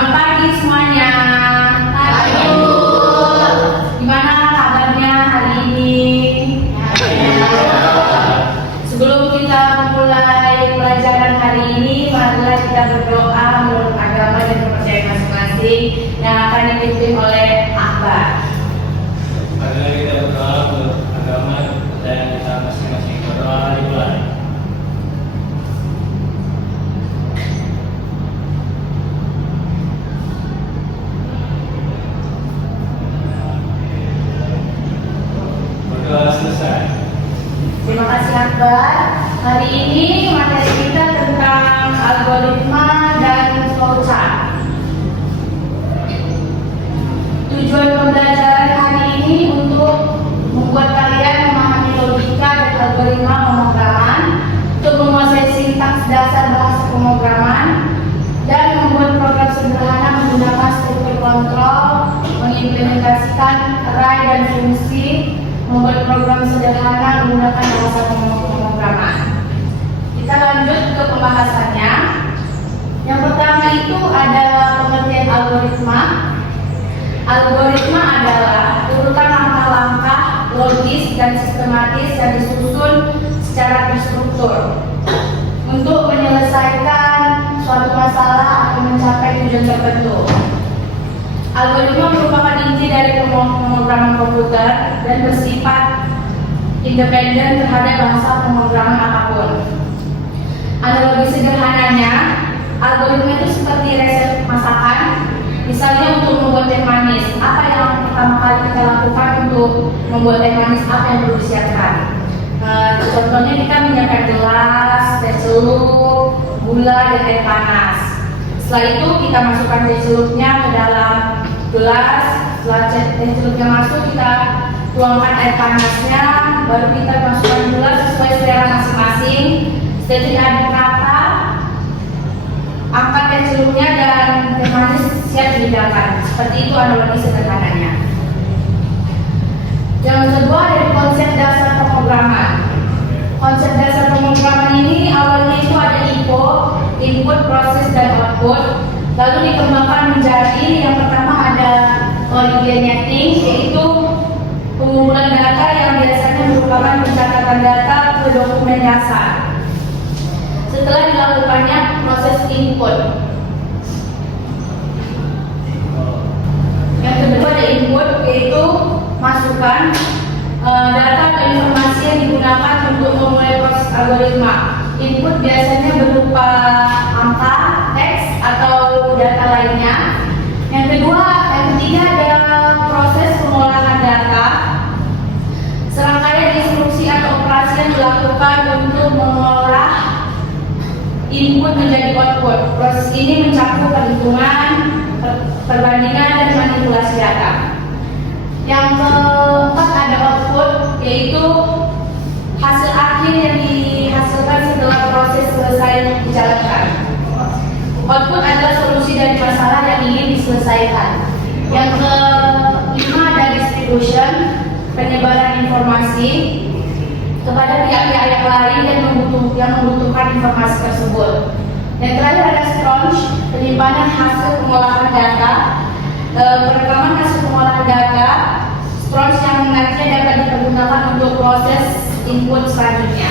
Selamat pagi semuanya. Pagi, Bu. Gimana kabarnya hari ini? Sebelum kita memulai pelajaran hari ini, marilah kita berdoa menurut agama dan kepercayaan masing-masing yang akan dipimpin oleh Akbar. Marilah kita berdoa menurut agama dan kita masing-masing. Berdoa dimulai. Berdoa selesai. Terima kasih Akbar. Hari ini materi kita tentang algoritma dan flowchart. Tujuan pembelajaran hari ini untuk membuat kalian memahami logika dan algoritma pemrograman, untuk menguasai sintaks dasar bahasa pemrograman, dan membuat program sederhana menggunakan struktur kontrol, mengimplementasikan array dan fungsi, membuat program sederhana menggunakan bahasa pemrograman. Kita lanjut ke pembahasannya. Yang pertama itu adalah pengertian algoritma. Algoritma adalah urutan langkah-langkah logis dan sistematis yang disusun secara terstruktur untuk menyelesaikan suatu masalah atau mencapai tujuan tertentu. Algoritma merupakan inti dari pemrograman komputer dan bersifat independen terhadap bahasa pemrograman apapun. Analogi sederhananya, algoritma itu seperti resep masakan. Misalnya untuk membuat teh manis, apa yang pertama kali kita lakukan untuk membuat teh manis, apa yang perlu disiapkan? Contohnya kita menyiapkan gelas, teh celup, gula, dan air panas. Setelah itu kita masukkan teh celupnya ke dalam gelas. Setelah teh celupnya masuk, kita tuangkan air panasnya, baru kita masukkan gula sesuai selera masing-masing. Setelah itu diaduk rata, angkat teh celupnya dan teh manis siap dihidangkan. Seperti itu analogi sederhananya. Yang kedua dari konsep dasar pemrograman. Konsep dasar pemrograman ini awalnya itu ada input, proses, dan output. Lalu dikembangkan menjadi yang pertama ada originating, yaitu pengumpulan data yang biasanya merupakan pencatatan data ke dokumen dasar. Setelah dilakukannya proses input. Yang kedua ada input, yaitu masukan data atau informasi yang digunakan untuk memulai proses algoritma. Input biasanya berupa angka, teks, atau data lainnya. Yang ketiga ada proses pengolahan data. Serangkaian instruksi atau operasi yang dilakukan untuk mengolah input menjadi output. Proses ini mencakup perhitungan, perbandingan, dan manipulasi data. Yang keempat ada output, yaitu hasil akhir yang dihasilkan setelah proses selesai dijalankan. Output adalah solusi dari masalah yang ingin diselesaikan. Yang kelima ada distribution, penyebaran informasi kepada pihak-pihak yang lain dan yang membutuhkan informasi tersebut. Yang terakhir ada storage, penyimpanan hasil pengolahan data, perekaman hasil pengolahan data, storage yang nantinya dapat dipergunakan untuk proses input selanjutnya.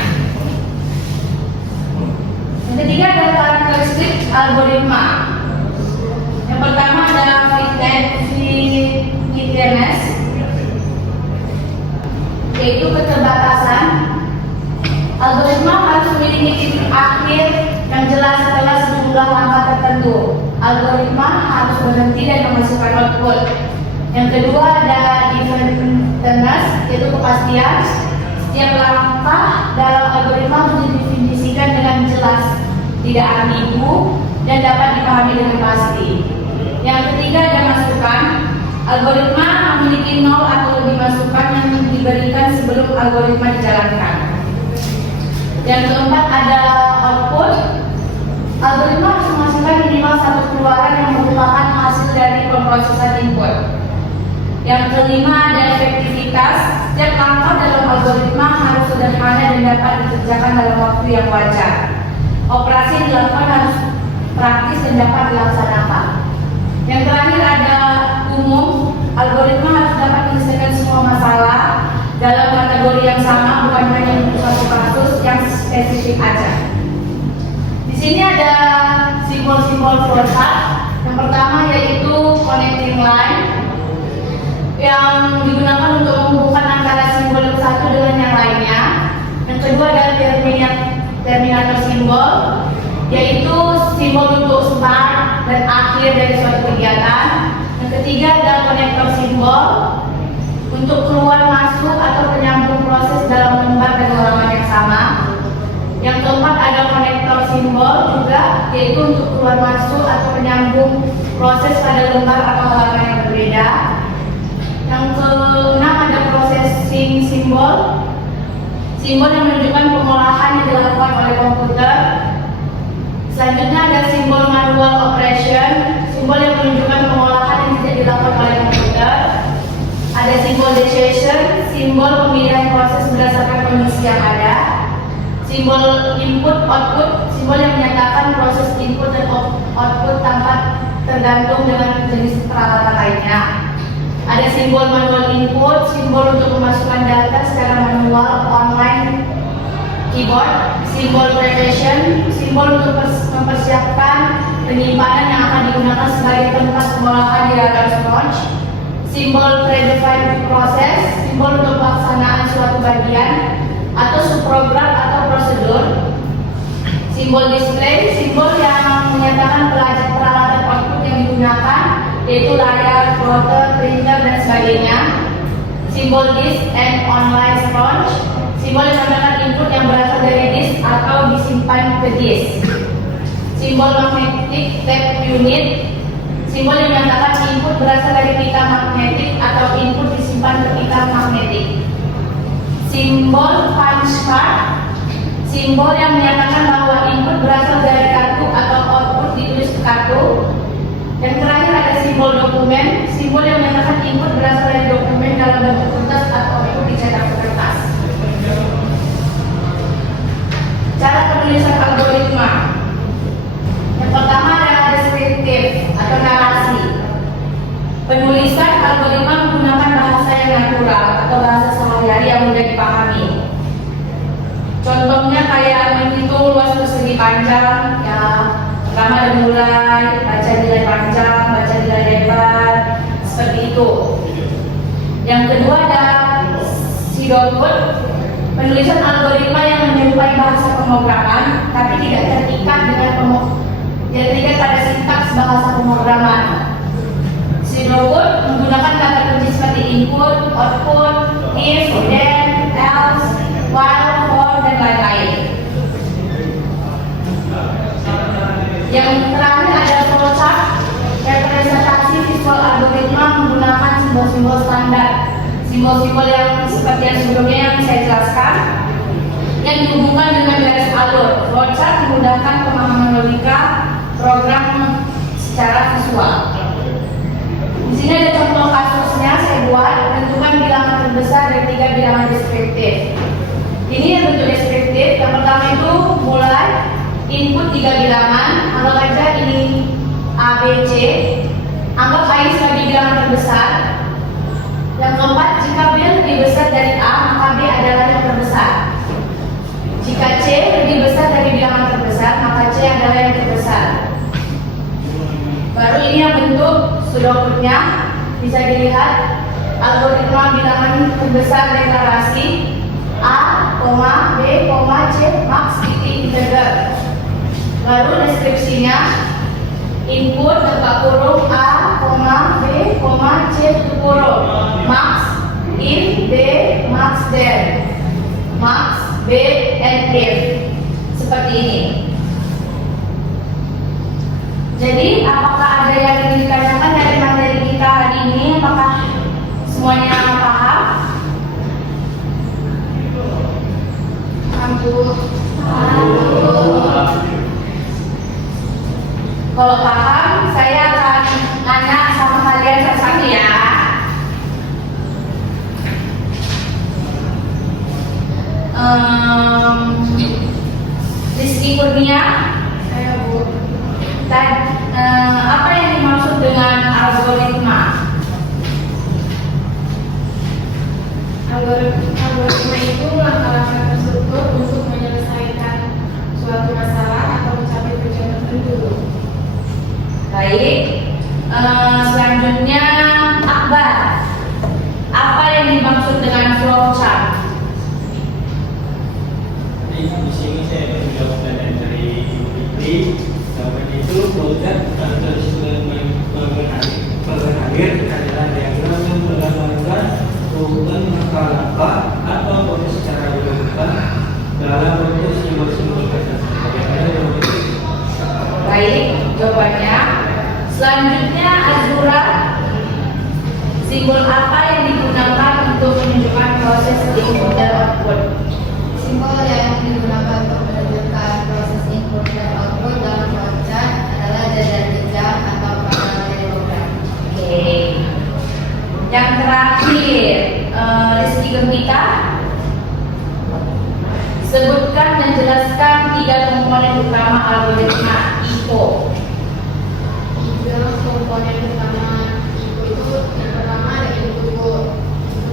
Yang ketiga adalah karakteristik algoritma. Yang pertama ada finiteness, yaitu keterbatasan. Algoritma harus memiliki titik akhir yang jelas setelah sejumlah langkah tertentu. Algoritma harus berhenti dan menghasilkan output. Yang kedua ada definiteness, yaitu kepastian. Setiap langkah dalam algoritma harus didefinisikan dengan jelas, tidak ambigu, dan dapat dipahami dengan pasti. Yang ketiga ada masukan. Algoritma memiliki 0 atau lebih masukan yang diberikan sebelum algoritma dijalankan. Yang keempat ada output. Algoritma harus menghasilkan minimal satu keluaran yang merupakan hasil dari pemrosesan input. Yang kelima ada efektivitas. Setiap langkah dalam algoritma harus sederhana dan dapat dikerjakan dalam waktu yang wajar. Operasi yang dilakukan harus praktis dan dapat dilaksanakan. dalam kategori yang sama, bukan hanya untuk satu kasus yang spesifik aja. Di sini ada simbol-simbol flowchart. Yang pertama yaitu connecting line yang digunakan untuk menghubungkan antara simbol yang satu dengan yang lainnya. Yang kedua adalah terminator simbol, yaitu simbol untuk start dan akhir dari suatu kegiatan. Yang ketiga adalah konektor simbol untuk keluar masuk atau penyambung proses dalam lembar dan halaman yang sama. Yang keempat ada konektor simbol juga, yaitu untuk keluar masuk atau penyambung proses pada lembar atau halaman yang berbeda. Yang keenam ada processing simbol, simbol yang menunjukkan pengolahan yang dilakukan oleh komputer. Selanjutnya ada simbol manual operation, simbol yang menunjukkan pengolahan yang tidak dilakukan oleh komputer. Ada simbol decision, simbol pemilihan proses berdasarkan kondisi yang ada. Simbol input output, simbol yang menyatakan proses input dan output tanpa tergantung dengan jenis peralatan lainnya. Ada simbol manual input, simbol untuk memasukkan data secara manual online keyboard. Simbol preparation, simbol untuk mempersiapkan penyimpanan yang akan digunakan sebagai tempat pengolahan di radar sponge. Simbol predefined process, simbol untuk pelaksanaan suatu bagian atau subprogram atau prosedur. Simbol display, simbol yang menyatakan peralatan output yang digunakan, yaitu layar, plotter, printer, dan sebagainya. Simbol disk and online storage, simbol yang menyatakan input yang berasal dari disk atau disimpan ke disk. Simbol magnetic tape unit, simbol yang menyatakan input berasal dari pita magnetik atau input disimpan ke pita magnetik. Simbol punch card, simbol yang menyatakan bahwa input berasal dari kartu atau output ditulis ke kartu. Dan terakhir ada simbol dokumen, simbol yang menyatakan input berasal dari dokumen dalam bentuk kertas atau output dicetak ke kertas. Cara penulisan algoritma. Yang pertama adalah deskriptif atau narasi. Penulisan algoritma menggunakan bahasa yang natural atau bahasa sehari-hari yang mudah dipahami. Contohnya kayak menghitung luas persegi panjang, ya pertama ada mulai, baca nilai panjang, baca nilai lebar, seperti itu. Yang kedua ada pseudocode, penulisan algoritma yang menyerupai bahasa pemrograman, tapi tidak terikat pada sintaks bahasa pemrograman. Pseudocode menggunakan kata kunci seperti input, output, if, then, else, while, for, dan lain-lain. Yang terakhir ada flowchart, representasi visual algoritma menggunakan simbol-simbol standar, simbol-simbol yang seperti yang sebelumnya yang saya jelaskan, yang dihubungkan dengan garis alur. Flowchart menggunakan pemahaman logika program secara visual. Di sini ada contoh kasusnya saya buat, tentukan bilangan terbesar dari 3 bilangan deskriptif. Ini yang bentuk deskriptif. Yang pertama itu mulai input 3 bilangan, anggap aja ini A, B, C. Anggap A ini sebagai bilangan terbesar. Yang keempat, jika B lebih besar dari A, maka B adalah yang terbesar. Jika C lebih besar dari bilangan terbesar, maka C adalah yang terbesar. Baru ini yang bentuk pseudocode-nya, bisa dilihat algoritma bilangan terbesar deklarasi A, B, C, max, titik, integer. Baru deskripsinya input buka kurung A, B, C, tutup kurung max, if, B, max, then max, B, and if. Seperti ini. Jadi apakah ada yang ingin ditanyakan dari materi kita hari ini? Apakah semuanya paham? Kalau paham, saya akan nanya sama kalian satu-satu ya. Rizky Kurnia, saya Bu. Apa yang dimaksud dengan algoritma? Algoritma Selanjutnya Akbar. Apa yang dimaksud dengan flowchart? Di sini saya menjawab dari Ibu Fitri. Kemudian itu produk terus mengalir adalah diagram yang menggambarkan urutan langkah-langkah atau proses secara berurutan dalam bentuk simbol-simbol kata. Baik, jawabannya. Selanjutnya Azura. Simbol apa yang digunakan untuk menunjukkan proses input dan output? Simbol yang digunakan untuk menunjukkan proses input dan output dalam flowchart adalah jajak atau parallelogram. Oke. Yang terakhir, Rizky Gembita. Sebutkan dan jelaskan 3 komponen utama algoritma IPO. 3 komponen utama itu yang pertama ada input.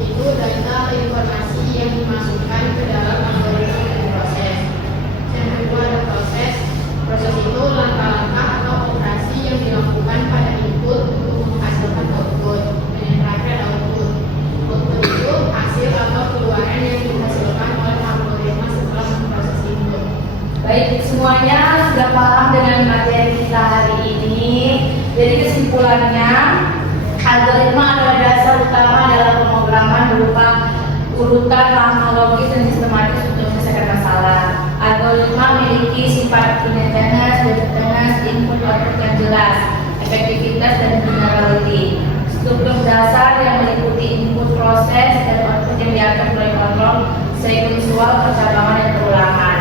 Itu data informasi yang dimasukkan ke dalam algoritma dan proses. Yang kedua ada proses. Proses itu langkah-langkah atau operasi yang dilakukan pada input untuk menghasilkan output. Dan yang terakhir ada output. Output itu hasil atau keluaran yang dihasilkan oleh algoritma setelah memproses input. Baik, semuanya sudah paham dengan materi kita hari ini. Jadi kesimpulannya, algoritma adalah dasar utama dalam pemrograman berupa urutan langkah logis dan sistematis untuk menyelesaikan masalah. Algoritma memiliki sifat independensi, input output yang jelas, efektivitas dan generality. Struktur dasar yang meliputi input proses dan output yang diatur melalui kontrol sekuensial, percabangan dan perulangan.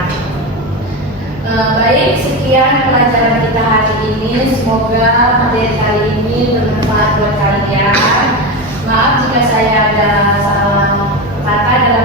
Baik, sekian pelajaran kita hari ini. Semoga materi kali ini bermanfaat buat kalian. Maaf jika saya ada salah kata dalam